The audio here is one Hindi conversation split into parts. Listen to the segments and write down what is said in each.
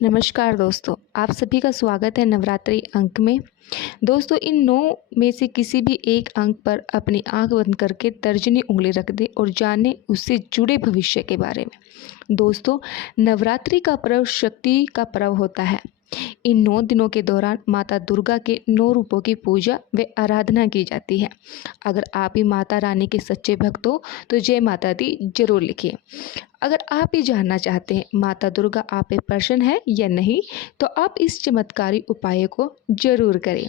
नमस्कार दोस्तों, आप सभी का स्वागत है नवरात्रि अंक में। दोस्तों, इन 9 में से किसी भी एक अंक पर अपनी आंख बंद करके तर्जनी उंगली रख दें और जानें उससे जुड़े भविष्य के बारे में। दोस्तों, नवरात्रि का पर्व शक्ति का पर्व होता है। इन 9 दिनों के दौरान माता दुर्गा के 9 रूपों की पूजा व आराधना की जाती है। अगर आप भी माता रानी के सच्चे भक्त हो तो जय माता दी जरूर लिखिए। अगर आप ये जानना चाहते हैं माता दुर्गा आप पे प्रसन्न है या नहीं, तो आप इस चमत्कारी उपाय को जरूर करें।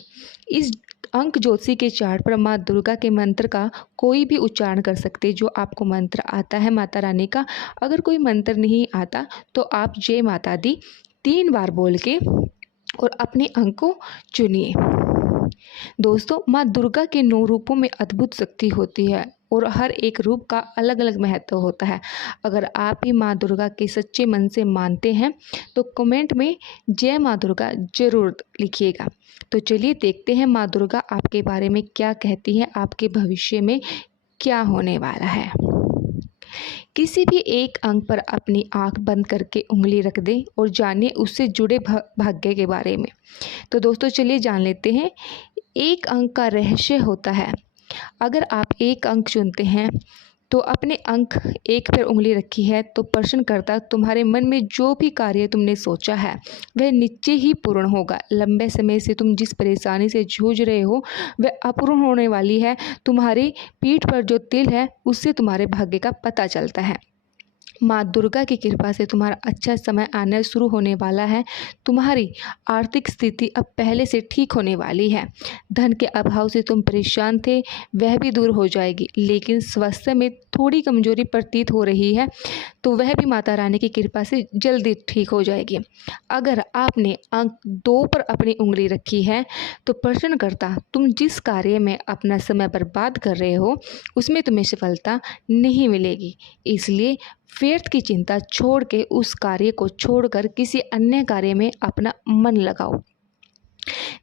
इस अंक ज्योतिषी के चार्ट पर माँ दुर्गा के मंत्र का कोई भी उच्चारण कर सकते, जो आपको मंत्र आता है माता रानी का। अगर कोई मंत्र नहीं आता तो आप जय माता दी 3 बार बोल के और अपने अंक को चुनिए। दोस्तों, माँ दुर्गा के 9 रूपों में अद्भुत शक्ति होती है और हर एक रूप का अलग अलग महत्व होता है। अगर आप भी माँ दुर्गा के सच्चे मन से मानते हैं तो कमेंट में जय माँ दुर्गा जरूर लिखिएगा। तो चलिए देखते हैं माँ दुर्गा आपके बारे में क्या कहती है, आपके भविष्य में क्या होने वाला है। किसी भी एक अंक पर अपनी आंख बंद करके उंगली रख दें और जानिए उससे जुड़े भाग्य के बारे में। तो दोस्तों चलिए जान लेते हैं। एक अंक का रहस्य होता है। अगर आप एक अंक चुनते हैं तो अपने अंक 1 पर उंगली रखी है तो प्रश्नकर्ता तुम्हारे मन में जो भी कार्य तुमने सोचा है वह निश्चय ही पूर्ण होगा। लंबे समय से तुम जिस परेशानी से जूझ रहे हो वह अपूर्ण होने वाली है। तुम्हारी पीठ पर जो तिल है उससे तुम्हारे भाग्य का पता चलता है। माँ दुर्गा की कृपा से तुम्हारा अच्छा समय आना शुरू होने वाला है। तुम्हारी आर्थिक स्थिति अब पहले से ठीक होने वाली है। धन के अभाव से तुम परेशान थे, वह भी दूर हो जाएगी। लेकिन स्वास्थ्य में थोड़ी कमजोरी प्रतीत हो रही है, तो वह भी माता रानी की कृपा से जल्दी ठीक हो जाएगी। अगर आपने अंक 2 पर अपनी उंगली रखी है तो प्रश्नकर्ता तुम जिस कार्य में अपना समय बर्बाद कर रहे हो उसमें तुम्हें सफलता नहीं मिलेगी। इसलिए व्यर्थ की चिंता छोड़ के उस कार्य को छोड़कर किसी अन्य कार्य में अपना मन लगाओ।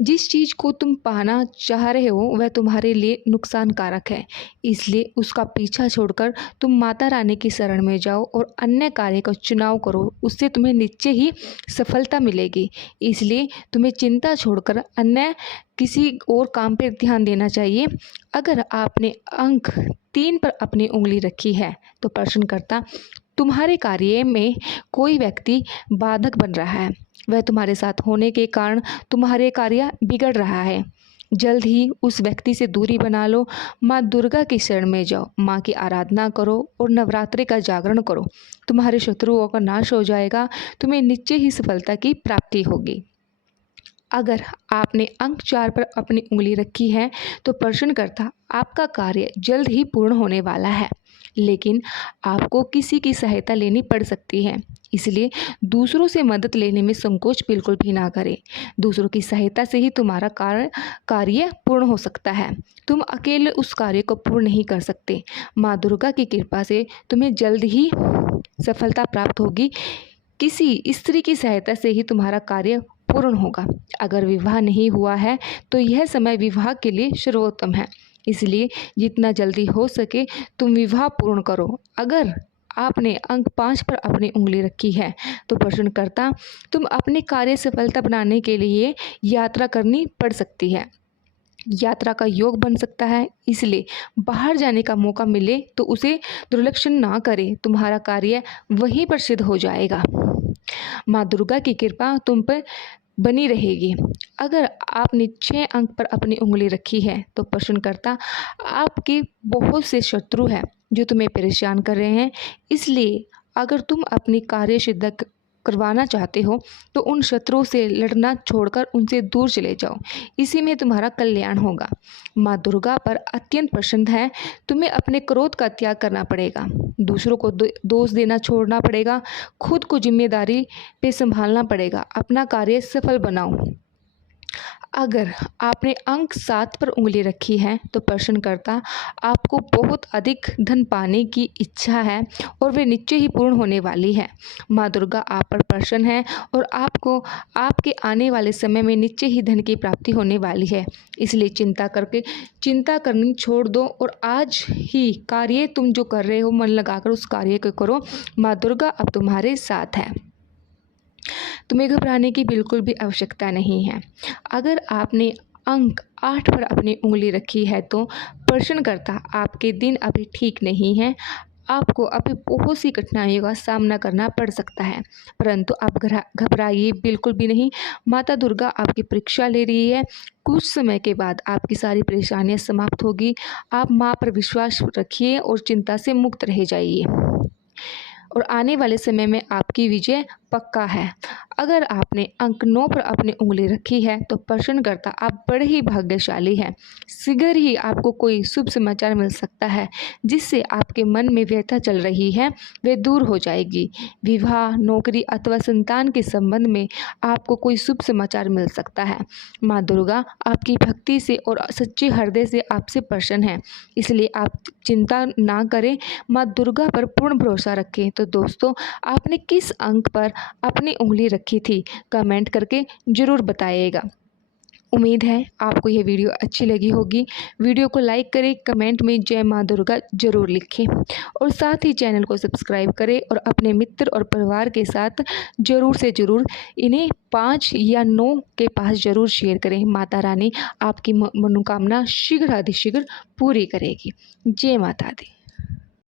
जिस चीज को तुम पाना चाह रहे हो वह तुम्हारे लिए नुकसानकारक है, इसलिए उसका पीछा छोड़कर तुम माता रानी की शरण में जाओ और अन्य कार्य का चुनाव करो। उससे तुम्हें निश्चय ही सफलता मिलेगी। इसलिए तुम्हें चिंता छोड़कर अन्य किसी और काम पर ध्यान देना चाहिए। अगर आपने अंक 3 पर अपनी उंगली रखी है तो प्रश्नकर्ता तुम्हारे कार्य में कोई व्यक्ति बाधक बन रहा है। वह तुम्हारे साथ होने के कारण तुम्हारे कार्य बिगड़ रहा है। जल्द ही उस व्यक्ति से दूरी बना लो। माँ दुर्गा की शरण में जाओ, माँ की आराधना करो और नवरात्रि का जागरण करो। तुम्हारे शत्रुओं का नाश हो जाएगा। तुम्हें निश्चय ही सफलता की प्राप्ति होगी। अगर आपने अंक 4 पर अपनी उंगली रखी है तो प्रश्नकर्ता आपका कार्य जल्द ही पूर्ण होने वाला है, लेकिन आपको किसी की सहायता लेनी पड़ सकती है। इसलिए दूसरों से मदद लेने में संकोच बिल्कुल भी ना करें। दूसरों की सहायता से ही तुम्हारा कार्य पूर्ण हो सकता है। तुम अकेले उस कार्य को पूर्ण नहीं कर सकते। माँ दुर्गा की कृपा से तुम्हें जल्द ही सफलता प्राप्त होगी। किसी स्त्री की सहायता से ही तुम्हारा कार्य पूर्ण होगा। अगर विवाह नहीं हुआ है तो यह समय विवाह के लिए सर्वोत्तम है। इसलिए जितना जल्दी हो सके तुम विवाह पूर्ण करो। अगर आपने अंक 5 पर अपनी उंगली रखी है तो प्रश्नकर्ता तुम अपने कार्य सफलता बनाने के लिए यात्रा करनी पड़ सकती है। यात्रा का योग बन सकता है, इसलिए बाहर जाने का मौका मिले तो उसे दुर्लक्षण ना करें। तुम्हारा कार्य वहीं पर सिद्ध हो जाएगा। माँ दुर्गा की कृपा तुम पर बनी रहेगी। अगर आपने 6 अंक पर अपनी उंगली रखी है तो प्रश्नकर्ता आपके बहुत से शत्रु हैं जो तुम्हें परेशान कर रहे हैं। इसलिए अगर तुम अपनी कार्य सिद्ध करवाना चाहते हो तो उन शत्रुओं से लड़ना छोड़कर उनसे दूर चले जाओ। इसी में तुम्हारा कल्याण होगा। माँ दुर्गा पर अत्यंत प्रसन्न है। तुम्हें अपने क्रोध का त्याग करना पड़ेगा, दूसरों को दोष देना छोड़ना पड़ेगा, खुद को जिम्मेदारी पे संभालना पड़ेगा। अपना कार्य सफल बनाओ। अगर आपने अंक 7 पर उंगली रखी है तो प्रश्नकर्ता आपको बहुत अधिक धन पाने की इच्छा है और वे निश्चय ही पूर्ण होने वाली है। माँ दुर्गा आप पर प्रसन्न है और आपको आपके आने वाले समय में निश्चय ही धन की प्राप्ति होने वाली है। इसलिए चिंता करनी छोड़ दो और आज ही कार्य तुम जो कर रहे हो मन लगाकर उस कार्य को करो। माँ दुर्गा अब तुम्हारे साथ है। तुम्हें घबराने की बिल्कुल भी आवश्यकता नहीं है। अगर आपने अंक 8 पर अपनी उँगली रखी है तो प्रश्नकर्ता आपके दिन अभी ठीक नहीं हैं। आपको अभी बहुत सी कठिनाइयों का सामना करना पड़ सकता है, परंतु आप घबराइए बिल्कुल भी नहीं। माता दुर्गा आपकी परीक्षा ले रही है। कुछ समय के बाद आपकी सारी परेशानियाँ समाप्त होगी। आप माँ पर विश्वास रखिए और चिंता से मुक्त रह जाइए और आने वाले समय में आपकी विजय पक्का है। अगर आपने अंक 9 पर अपनी उँगली रखी है तो प्रश्नकर्ता आप बड़े ही भाग्यशाली हैं। शीघ्र ही आपको कोई शुभ समाचार मिल सकता है, जिससे आपके मन में व्यथा चल रही है वे दूर हो जाएगी। विवाह, नौकरी अथवा संतान के संबंध में आपको कोई शुभ समाचार मिल सकता है। माँ दुर्गा आपकी भक्ति से और सच्चे हृदय से आपसे प्रसन्न है, इसलिए आप चिंता ना करें, माँ दुर्गा पर पूर्ण भरोसा रखें। तो दोस्तों, आपने किस अंक पर अपनी उँगली रखी थी, कमेंट करके ज़रूर बताइएगा। उम्मीद है आपको यह वीडियो अच्छी लगी होगी। वीडियो को लाइक करें, कमेंट में जय माँ दुर्गा ज़रूर लिखें और साथ ही चैनल को सब्सक्राइब करें और अपने मित्र और परिवार के साथ ज़रूर से ज़रूर इन्हें 5 या 9 के पास ज़रूर शेयर करें। माता रानी आपकी मनोकामना शीघ्र अतिशीघ्र पूरी करेगी। जय माता दी।